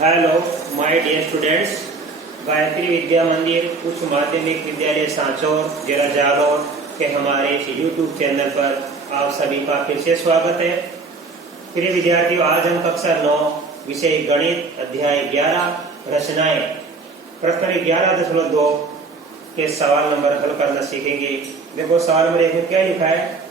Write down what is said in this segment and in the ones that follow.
Hello my dear students, Gayatri Vidya Mandir उच्च माध्यमिक विद्यालय सांचौर जिला जालौर के हमारे इस यूट्यूब चैनल पर आप सभी का फिर से स्वागत है। प्रिय विद्यार्थियों, आज हम कक्षा 9 विषय गणित अध्याय 11 रचनाएं प्रश्न 11.2 के सवाल नंबर हल करना सीखेंगे। देखो सवाल नंबर 1 में क्या लिखा है।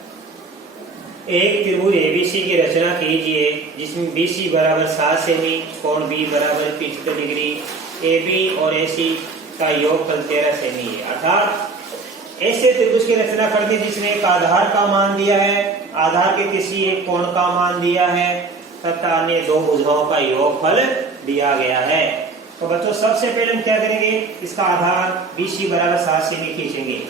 एक त्रिभुज एबीसी की रचना कीजिए जिसमें बीसी बराबर 7 सेमी, कोण बी बराबर 75 डिग्री, एबी और एसी का योगफल 13 सेमी है। अर्थात ऐसे त्रिभुज की रचना कर दी जिसमें एक आधार का मान दिया है, आधार के किसी एक कोण का मान दिया है तथा अन्य दो भुजाओं का योगफल दिया गया है। तो बच्चों सबसे पहले हम क्या करेंगे, इसका आधार बीसी बराबर 7 सेमी खींचेंगे।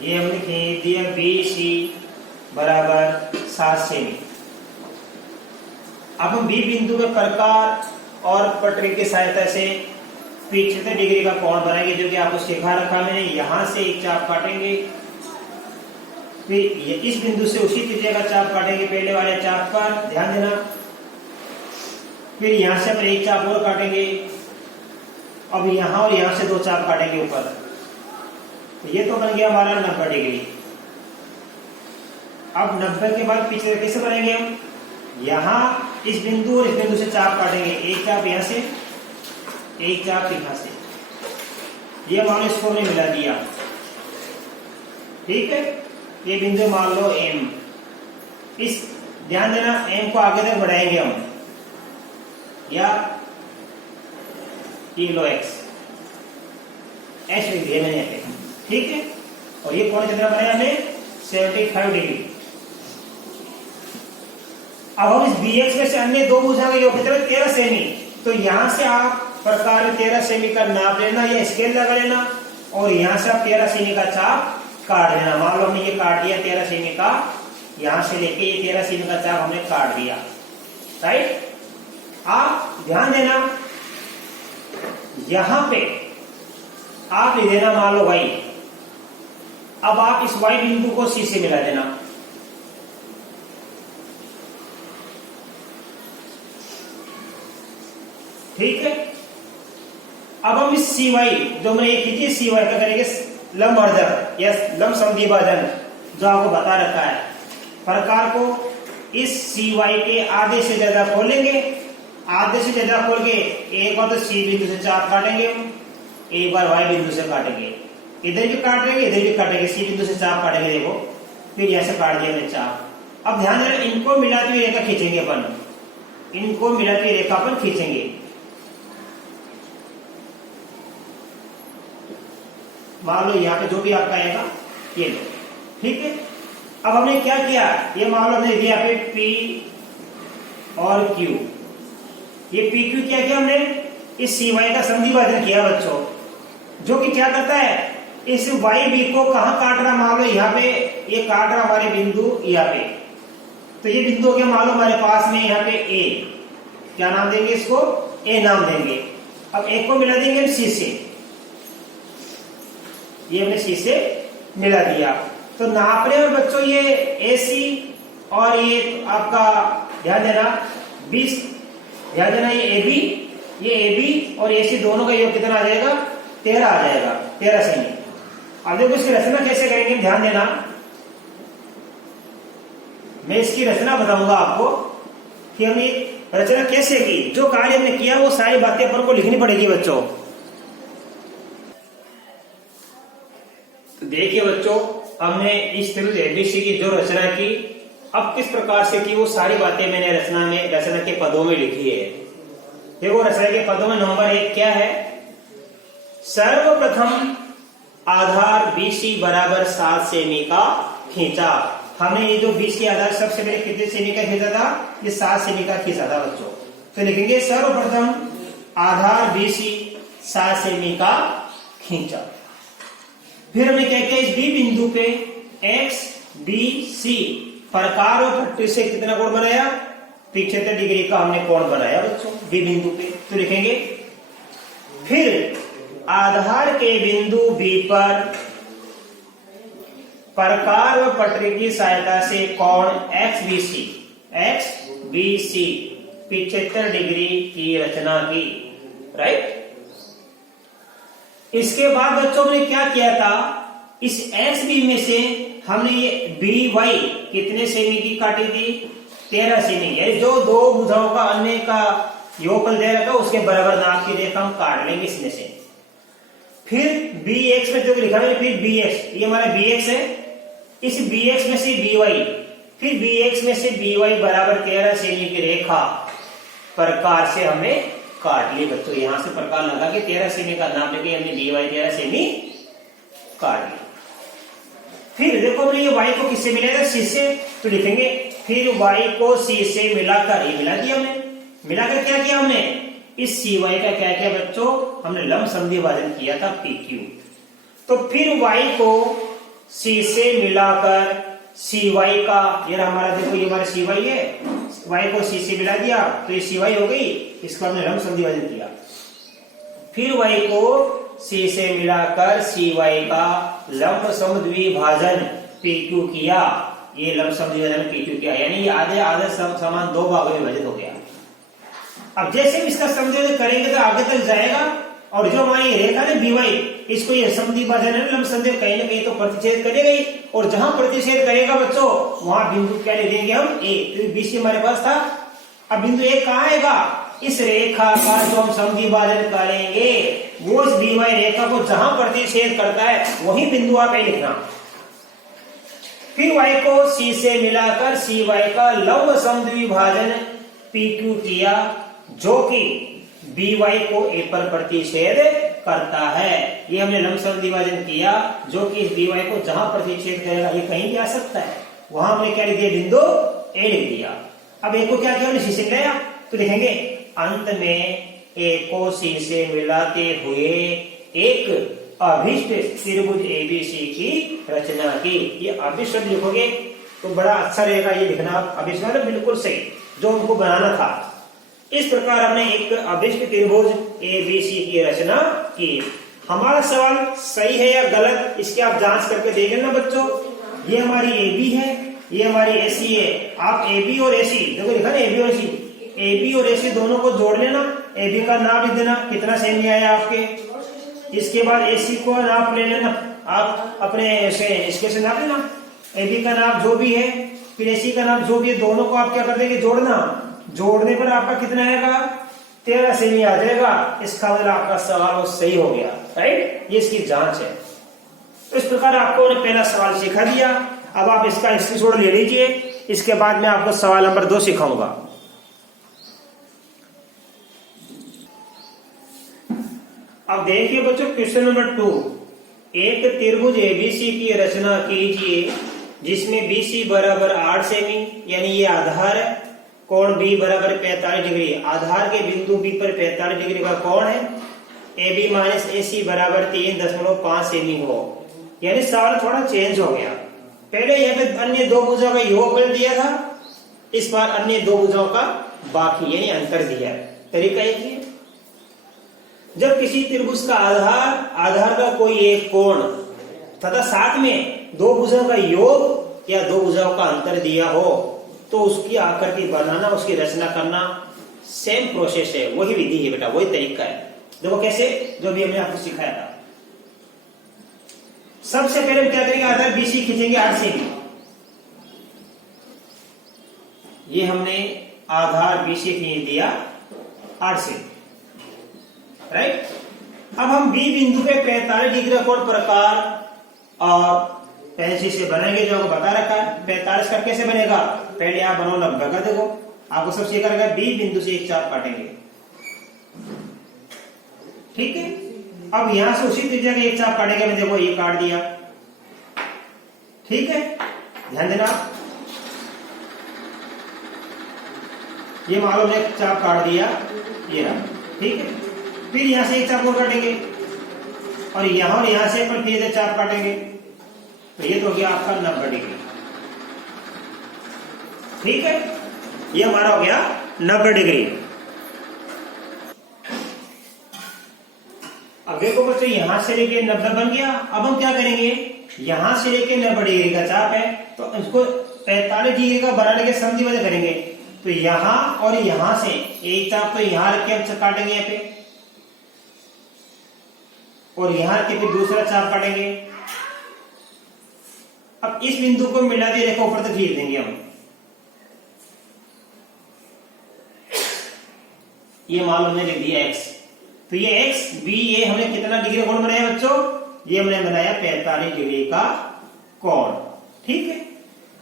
ये हमने खींच दिया बीसी बराबर 7 सेमी। अब हम बी बिंदु में प्रकार और पटरी की सहायता से 75 डिग्री का कोण बनाएंगे, जो कि आपको सिखा रखा मैंने। यहां से एक चाप काटेंगे, फिर इस बिंदु से उसी त्रिज्या का चाप काटेंगे पहले वाले चाप पर, ध्यान देना। फिर यहां से हम एक चाप और काटेंगे। अब यहां और यहां से दो चाप काटेंगे ऊपर। तो ये तो बन गया हमारा 90 डिग्री। अब 90 के बाद पीछे कैसे बनाएंगे हम, यहां इस बिंदु और इस बिंदु से चाप काटेंगे। एक चाप यहां से, एक चाप यहां से। ये मान इसको हमने मिला दिया, ठीक है। ये बिंदु मान लो एम। इस ध्यान देना, एम को आगे तक बढ़ाएंगे हम, या ई लो एक्स लिख दिया मैंने, ठीक है। और ये कोण कितना बनाया हमने, 75 डिग्री। अब हम इस BX में से अन्य दो भुजा का योग कितना, 13 सेमी। तो यहां से आप प्रकार में 13 सेमी का नाप लेना या स्केल लगा लेना, और यहां से आप 13 सेमी का चाप काट लेना। मान लो हमने ये काट दिया 13 सेमी का, यहां से लेके ये 13 सेमी का चाप हमने काट दिया, राइट। आप ध्यान देना, यहां पे आप लिख देना मान लो y। अब आप इस y बिंदु को C से मिला देना। ठीक है। अब हम इस CY जो मैंने एक कीजिए CY का करेंगे लंबवर्धक या लंब समद्विभाजन, जो आपको बता रखा है। प्रकार को इस CY के आधे से ज्यादा खोलेंगे, आधे से ज्यादा खोल के एक बार तो C बिंदु से चाप काटेंगे, एक बार Y बिंदु से काटेंगे। इधर भी काट लेंगे, इधर भी काटेंगे, C बिंदु से चाप काटेंगे, देखो। फिर यहां से काट दिया मैंने चाप। अब ध्यान देना, इनको मिलाती हुई रेखा खींचेंगे अपन, इनको मिलाती हुई रेखा अपन खींचेंगे। मान लो यहाँ पे जो भी आपका आएगा ये लो, ठीक है। अब हमने क्या किया, ये मान लो हमने दिया पे P और Q। ये PQ क्या किया हमने, इस CY का संधिभाजन किया बच्चों, जो कि क्या करता है, इस YB को कहां काट रहा, मान लो यहाँ पे ये काट रहा हमारे बिंदु यहाँ पे। तो ये बिंदु हो गया मान लो हमारे पास में यहाँ पे A, क्या नाम देंगे इसको, A नाम देंगे। अब A को मिला देंगे हम C से, ये हमने C से मिला दिया। तो नापने में बच्चों ये AC और ये आपका ध्यान देना 20, ध्यान देना ये AB और AC दोनों का योग कितना आ जाएगा, 13 आ जाएगा, 13 सेमी। अब देखो इसकी रचना कैसे करेंगे, ध्यान देना। मैं इसकी रचना बताऊंगा आपको कि हमने रचना कैसे की। जो कार्य हमने किया वो सारी बातें अपन को लिखनी पड़ेगी बच्चों। तो देखिए बच्चों, हमने इस त्रिभुज एबीसी की जो रचना की, अब किस प्रकार से की वो सारी बातें मैंने रचना के पदों में लिखी है। देखो रचना के पदों में नंबर 1 क्या है, सर्वप्रथम आधार BC बराबर 7 सेमी का खींचा। हमने ये जो BC आधार सबसे पहले कितने सेमी का खींचा था, ये 7 सेमी का खींचा था बच्चों। तो लिखेंगे सर्वप्रथम आधार BC 7 सेमी का खींचा। फिर हमने क्या किया, इस B बिंदु पे XBC प्रकार और पट्टी से कितना कोण बनाया, 75 डिग्री का हमने कोण बनाया बच्चों B बिंदु पे। तो लिखेंगे फिर आधार के बिंदु B पर प्रकार व पटरी की सहायता से कोण XBC 75 डिग्री की रचना की, राइट। इसके बाद बच्चों ने क्या किया था, इस एक्स बी में से हमने ये बी वाई कितने सेमी की काटी थी, 13 सेमी। यानी जो दो भुजाओं का अन्य का योगफल दे रखा उसके बराबर नाप की रेखा हम काट लेंगे इसमें से। फिर बी एक्स में जो लिखा है, फिर बी एक्स, ये हमारा बी एक्स है, इस बी एक्स में से बी वाई, फिर बी एक्स में से बी वाई बराबर 13 सेमी की रेखा प्रकार से हमें काट ली बच्चों। यहां से प्रकार लगा के 13 सेमी का नाप लेके हमने बी वाई 13 सेमी काट ली। फिर देखो हमने ये y को किससे मिलाया था, c से, तो लिखेंगे फिर y को c से मिलाकर, ये मिला दिया हमने, मिलाकर क्या किया हमने, इस cy का क्या किया बच्चों, हमने लंब समद्वि भाजन किया था pq। तो फिर y को c से मिलाकर cy का, ये हमारा देखो ये हमारा cy है, y को c से मिला दिया तो ये cy हो गई, इसका हमने लंब समद्वि भाजन किया। फिर y को c से मिलाकर cy का लंब समद्वि भाजन pq किया, ये लंब समद्वि भाजन pq किया, यानी ये आधे आधे समान दो भागों में विभाजित हो गया। अब जैसे इसका समद्वि करेंगे तो आगे तक जाएगा, और जो हमारी रेखा है बी वाई, इसको ये समद्वि भाजन है लंब समद्वि कहीं ना कहीं तो प्रतिच्छेद करेगा ही, और जहां प्रतिच्छेद करेगा बच्चों वहां बिंदु क्या ले देंगे हम, ए, तो बी सी हमारे पास था। अब बिंदु ए कहां आएगा, इस रेखा का जो हम समद्वि भाजन करेंगे वो इस बी वाई रेखा को जहां प्रतिच्छेद करता है वही बिंदु आप लिखना। फिर y को c से मिलाकर cy का लंब समद्वि भाजन pq किया, जो कि by को a पर प्रतिच्छेद करता है। ये हमने लंब समद्वि भाजन किया जो कि इस by को जहां प्रतिच्छेद करेगा, ये कहीं भी आ सकता है, वहां हमने क्या लिख दिया, बिंदु a लिख दिया। अब a को क्या किया हमने c से मिलाया, तो लिखेंगे अंत में a को c से मिलाते हुए एक अभिष्ट त्रिभुज एबीसी की रचना की। ये अभिष्ट लिखोगे तो बड़ा अच्छा रहेगा, ये लिखना अभिष्ट मतलब बिल्कुल सही जो उनको बनाना था। इस प्रकार हमने एक अभिष्ट त्रिभुज एबीसी की रचना की। हमारा सवाल सही है या गलत, इसकी आप जांच करके देख लेना बच्चों। ये हमारी AB है, ये हमारी AC है। आप AB और AC देखो लिखा ना, AB और AC, AB और AC दोनों को जोड़ लेना, AB का नाप लिख देना कितना सेमी आया आपके। इसके बाद AC को नाप ले लेना, आप अपने से इसके से नाप लेना, AB का नाप जो भी है फिर AC का नाप जो भी है, दोनों को आप क्या कर देंगे, जोड़ना। जोड़ने पर आपका कितना आएगा, 13 सेमी आ जाएगा। इसका मतलब आपका सवाल सही हो गया, राइट। ये इसकी जांच है। तो इस प्रकार आपको पहला सवाल सिखा दिया। अब आप इसका स्क्रीनशॉट ले लीजिए, इसके बाद मैं आपको सवाल नंबर 2 सिखाऊंगा। अब देखिए बच्चों क्वेश्चन नंबर 2, एक त्रिभुज एबीसी की रचना कीजिए जिसमें BC बराबर 8 सेमी, यानी ये आधार है, कोण B बराबर 45 डिग्री, आधार के बिंदु B पर 45 डिग्री का कोण है, AB माइनस AC बराबर 3.5 सेमी हो। यानी सवाल थोड़ा चेंज हो गया, पहले यहाँ पे अन्य दो भुजाओं का योगफल दिया था, इस बार अन्य दो भुजाओं का बाकी यानी अंतर दिया है। तरीका एक ही है, जब किसी त्रिभुज का आधार का कोई एक कोण तथा साथ में दो भुजाओं का योग या दो भुजाओं का अंतर दिया हो तो उसकी आकृति बनाना, उसकी रचना करना सेम प्रोसेस है, वही विधि है बेटा, वही तरीका है। देखो कैसे, जो भी हमने आपको सिखाया था। सबसे पहले हम क्या करेंगे, आधार BC खींचेंगे 8 सेमी। ये हमने आधार BC खींच दिया 8 सेमी, राइट। अब हम B बिंदु पे 45 डिग्री कोण प्रकार और पेंसिल से बनाएंगे, जो आपको बता रखा है। 45 का कैसे बनेगा, पहले आप बनाओ 90 का। देखो आपको सब सीखा रहेगा, B बिंदु से एक चाप काटेंगे, ठीक है। अब यहां से उसी त्रिज्या का एक चाप काटेंगे, मैं देखो ये काट दिया, ठीक है। ध्यान देना, ये मालूम है चाप काट दिया, ये रहा, ठीक है। फिर यहां से एक चाप और काटेंगे और यहां से पर फिर चाप काटेंगे, तो ये तो हो गया आपका 90 डिग्री, ठीक है। ये हमारा हो गया 90 डिग्री। अब देखो बच्चों यहां से लेके 90 बन गया। अब हम क्या करेंगे, यहां से लेके 90 डिग्री का चाप है तो इसको 45 डिग्री का बनाने के समद्वि भाजन करेंगे। तो यहां और यहां से एक चाप तो यहां रख के हम काटेंगे यहाँ पे, और यहां रख के फिर दूसरा चाप काटेंगे। अब इस बिंदु को मिला दिए, रेखा ऊपर तक खींच देंगे हम। ये मान हमने लिख दिया x, तो ये x b ये हमने कितना डिग्री कोण बनाया बच्चों? ये हमने बनाया 45 डिग्री का कोण। ठीक है,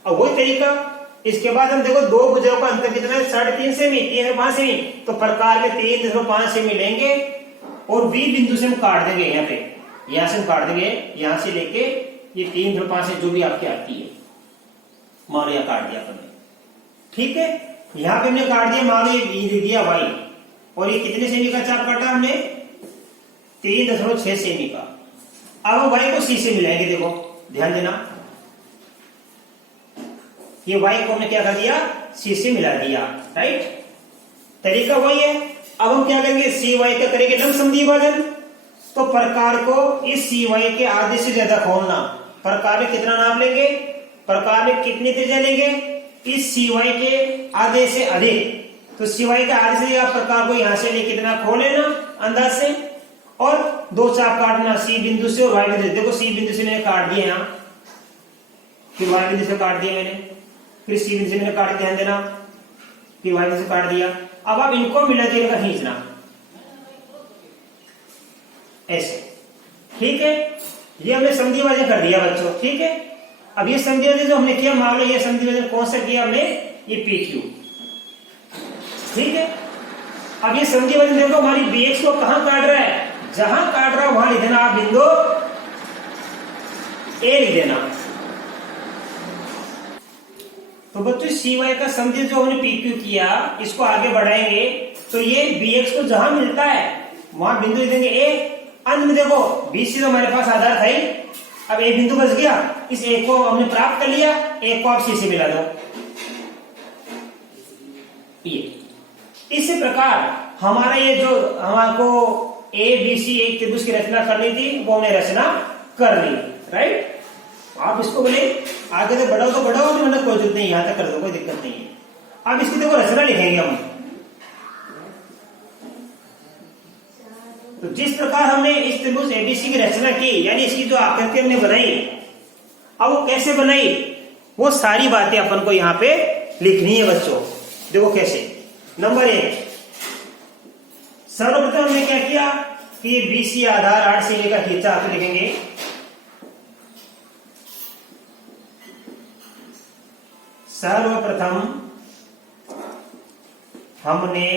अब वही तरीका इसके बाद हम देखो दो भुजाओं का अंतर कितना है? 3.5 सेमी, 3.5 सेमी, तो प्रकार में 3.5 सेमी लेंगे और b बिंदु से हम काट देंगे यहाँ पे, यहां से हम काट देंगे, यहां से लेके ये 3.5 से जो भी आपकी आती है, मान लो यहां काट दिया हमने। ठीक है, यहां पे हमने काट दिया, मान लो ये दे दिया y, और ये कितने सेमी का चाप काटा हमने? 3.6 सेमी का। अब हम y को c से मिलाएंगे, देखो ध्यान देना, ये y को हमने क्या कर दिया? c से मिला दिया, राइट? तरीका वही है। अब हम क्या करेंगे? cy का करेंगे लंब समद्वि विभाजन, तो प्रकार को इस cy के आधे से ज्यादा खोलना। प्रकार में कितना नाप लेंगे? प्रकार में कितनी त्रिज्या लेंगे? इस cy के आधे से अधिक, तो cy के आधे से आप प्रकार को यहां से ले कितना खोल लेना अंदाज से, और दो चाप काटना c बिंदु से और y बिंदु से। देखो c बिंदु से मैंने काट दिया यहां, फिर y बिंदु से काट दिया मैंने, फिर c बिंदु से मैंने काट, ध्यान देना, फिर y बिंदु से काट दिया। अब आप इनको मिला के इनका खींचना ऐसे। ठीक है, ये हमने समद्वि विभाजन कर दिया बच्चों। ठीक है, अब ये समद्वि विभाजन जो हमने किया, मान लो ये समद्वि विभाजन कौन सा किया हमने? ये PQ। ठीक है, अब ये समद्वि विभाजन देखो हमारी BX को कहां काट रहा है? जहां काट रहा है वहां लिख देना आप बिंदु A लिख देना। तो बच्चों CY का समद्वि जो हमने PQ किया, इसको आगे बढ़ाएंगे, तो ये BX को जहां मिलता है वहां बिंदु लिख देंगे A। अंत में देखो BC तो हमारे पास आधार था ही, अब एक बिंदु बच गया, इस एक को हमने प्राप्त कर लिया, एक को आप C से मिला दो। ये इसी प्रकार हमारा ये जो हमको ABC एक त्रिभुज की रचना करनी थी, वो हमने रचना कर ली, राइट? आप इसको बोले आगे तो बढ़ाओ वरना कोई जरूरत नहीं, यहां तक कर दो, कोई दिक्कत नहीं है। अब इसकी देखो रचना लिखेंगे हम। तो जिस प्रकार हमने इस त्रिभुज ABC की रचना की, यानी इसकी जो आकृति हमने बनाई, अब वो कैसे बनाई, वो सारी बातें अपन को यहाँ पे लिखनी है बच्चों। देखो कैसे। नंबर 1, सर्वप्रथम हमने क्या किया कि ये BC आधार 8 सेमी का खींचा, आप लिखेंगे सर्वप्रथम हमने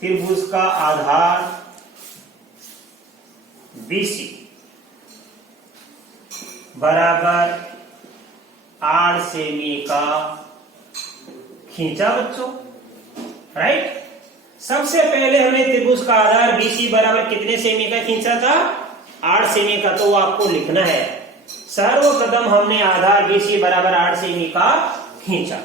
त्रिभुज का आधार BC बराबर 8 सेमी का खींचा बच्चों, राइट? सबसे पहले हमने त्रिभुज का आधार BC बराबर कितने सेमी का खींचा था? 8 सेमी का, तो वो आपको लिखना है। सर्वप्रथम हमने आधार BC बराबर 8 सेमी का खींचा।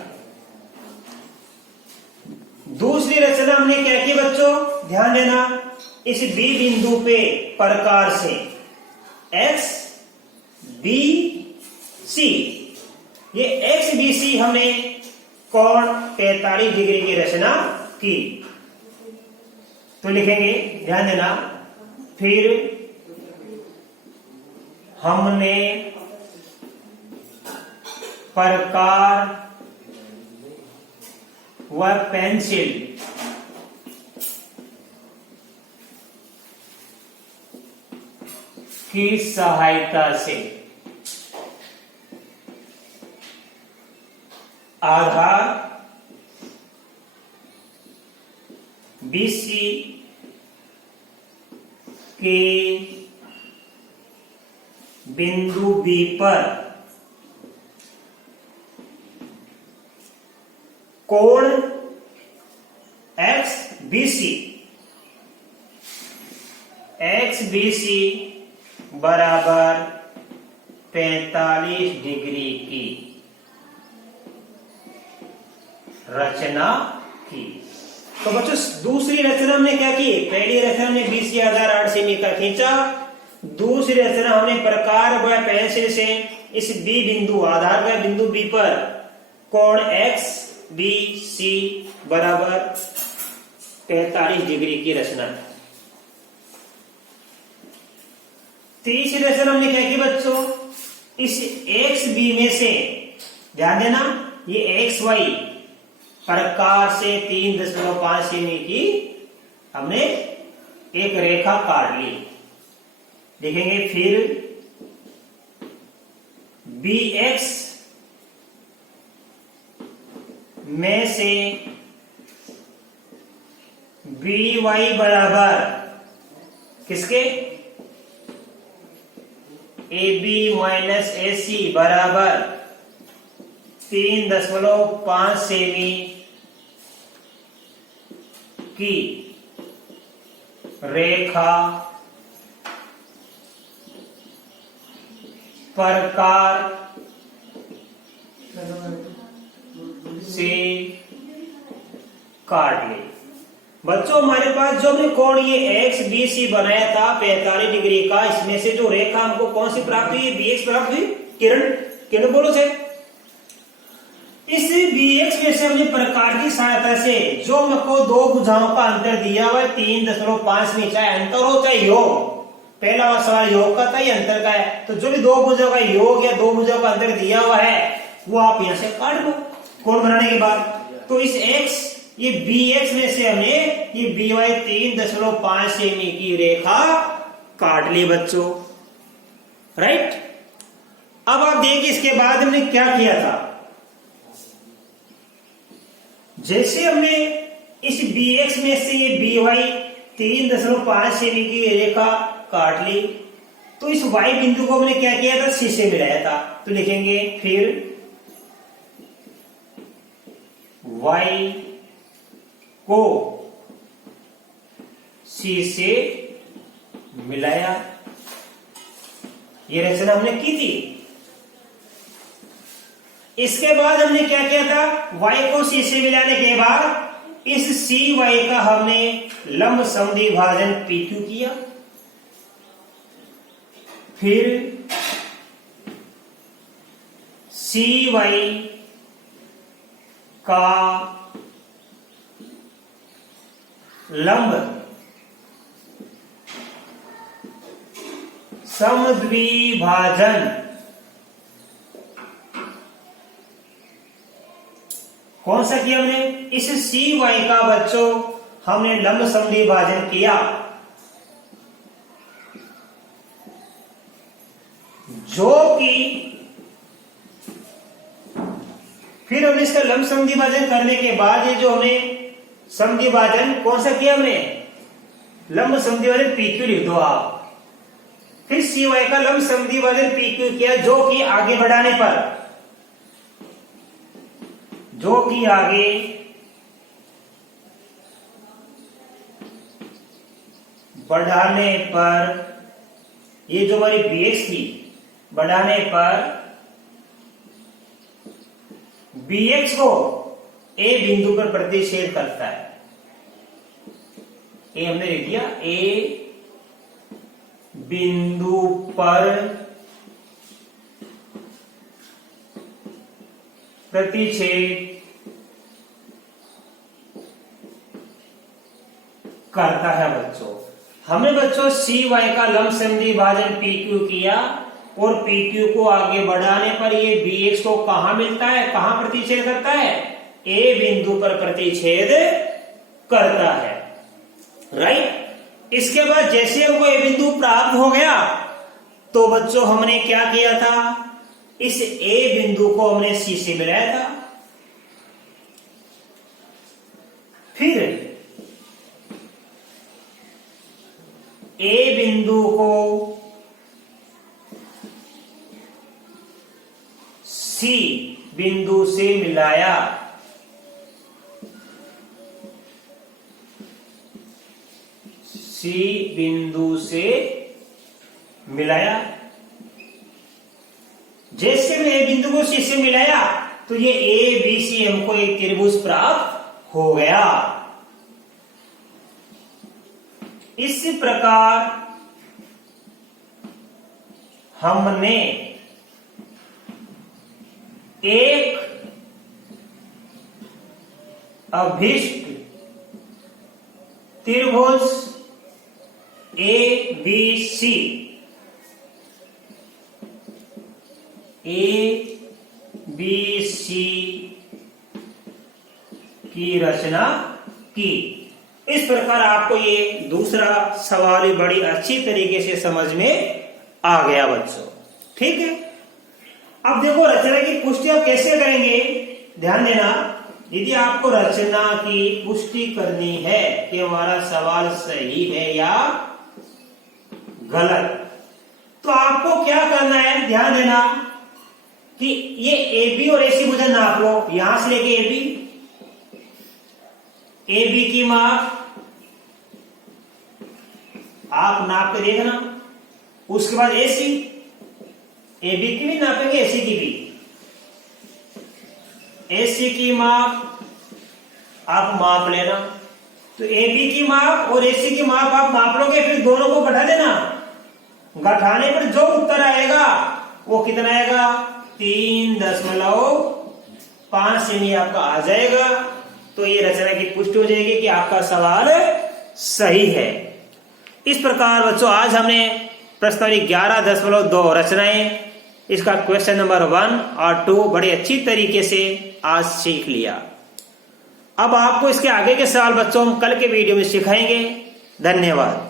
दूसरी रचना हमने क्या की बच्चों? ध्यान देना, इस B बिंदु पे प्रकार से XBC, ये XBC हमने कोण 45 डिग्री की रचना की, तो लिखेंगे, ध्यान देना, फिर हमने प्रकार व पेंसिल की सहायता से आधार BC के बिंदु B पर कोण XBC बराबर 45 डिग्री की रचना की। तो बच्चों दूसरी रचना हमने क्या की? पहली रचना हमने BC आधार 8 सेमी का खींचा, दूसरी रचना हमने प्रकार व पेंसिल से इस B बिंदु, आधार व बिंदु B पर कोण एक्स बी सी बराबर 45 डिग्री की रचना। तीसरी रचना हमने क्या की बच्चों, इस एक्स बी में से ध्यान देना, ये एक्स वाई प्रकार से 3.5 सेमी की हमने एक रेखा काट ली। देखेंगे फिर बी एक्स में से बी वाई बराबर किसके, ए बी माइनस ए सी बराबर 3.5 सेमी की रेखा प्रकार से काट ली। बच्चों हमारे पास जो हमने कोण ये एक्स बी सी बनाया था 45 डिग्री का, इसमें से जो रेखा हमको कौन सी प्राप्त हुई, बी एक्स प्राप्त हुई। किरण किरण बोलो से, इस बी एक्स में से हमने प्रकार की सहायता से जो हमको दो भुजाओं का अंतर दिया हुआ है 3.5 में, चाहे अंतर हो चाहे योग, पहला सवाल योग का था, ये अंतर का है, तो जो भी दो भुजाओं का योग या दो भुजाओं का अंतर दिया हुआ है वो आप यहां से काट लो कोण बनाने के बाद। तो इस एक्स ये बी एक्स में से हमने ये बी वाई 3.5 सेमी की रेखा काट ली बच्चों, राइट। अब आप देखिए इसके बाद हमने क्या किया था, जैसे हमने इस बी एक्स में से ये बी वाई 3.5 सेमी की रेखा काट ली, तो इस वाई बिंदु को हमने क्या किया था, सी से मिलाया था। तो लिखेंगे फिर वाई को सी से मिलाया, ये रचना हमने की थी। इसके बाद हमने क्या किया था, y को c से मिलाने के बाद इस cy का हमने लंब समद्वि भाजन PQ किया। फिर cy का लंब समद्विभाजन कौन सा किया हमने, इस cy का बच्चों हमने लंब समद्विभाजन किया, जो कि फिर हमने इसका लंब समद्विभाजन करने के बाद ये जो हमें समद्विभाजन कौन सा किया हमने, लंब समद्विभाजन PQ लिख दो आप। फिर cy का लंब समद्विभाजन PQ किया, जो कि आगे बढ़ाने पर ये जो हमारी bx थी, बढ़ाने पर bx को a बिंदु पर प्रतिच्छेद करता है। ए हमने लिख दिया, a बिंदु पर प्रतिच्छेद करता है बच्चों। हमने बच्चों cy का लंब समद्विभाजन PQ किया और PQ को आगे बढ़ाने पर ये bx को कहां मिलता है, कहां प्रतिच्छेद करता है, a बिंदु पर प्रतिच्छेद करता है, राइट। इसके बाद जैसे हमको a बिंदु प्राप्त हो गया तो बच्चों हमने क्या किया था, इस a बिंदु को हमने c से मिलाया था। फिर a बिंदु को c बिंदु से मिलाया, c बिंदु से मिलाया। जैसे मैं a बिंदु को c से मिलाया तो ये a b c हमको एक त्रिभुज प्राप्त हो गया। इस प्रकार हमने एक अभिष्ट त्रिभुज ABC की रचना की। इस प्रकार आपको ये दूसरा सवाल भी बड़ी अच्छी तरीके से समझ में आ गया बच्चों। ठीक है, अब देखो रचना की पुष्टि आप कैसे करेंगे, ध्यान देना। यदि आपको रचना की पुष्टि करनी है कि हमारा सवाल सही है या गलत, तो आपको क्या करना है, ध्यान देना कि ये AB और AC मुझे नाप लो, यहां से लेके AB की माप आप नाप के देखना। उसके बाद AC, AB की भी नापेंगे, AC की भी। AC की माप आप माप लेना, तो AB की माप और AC की माप आप माप लोगे, फिर दोनों को घटा देना। घटाने पर जो उत्तर आएगा वो कितना आएगा, 3.5 सेमी आपका आ जाएगा। तो ये रचना की पुष्टि हो जाएगी कि आपका सवाल सही है। इस प्रकार बच्चों आज हमने प्रश्नावली 11.2 रचनाएं, इसका क्वेश्चन नंबर 1 और 2 बड़े अच्छी तरीके से आज सीख लिया। अब आपको इसके आगे के सवाल बच्चों हम कल के वीडियो में सिखाएंगे। धन्यवाद।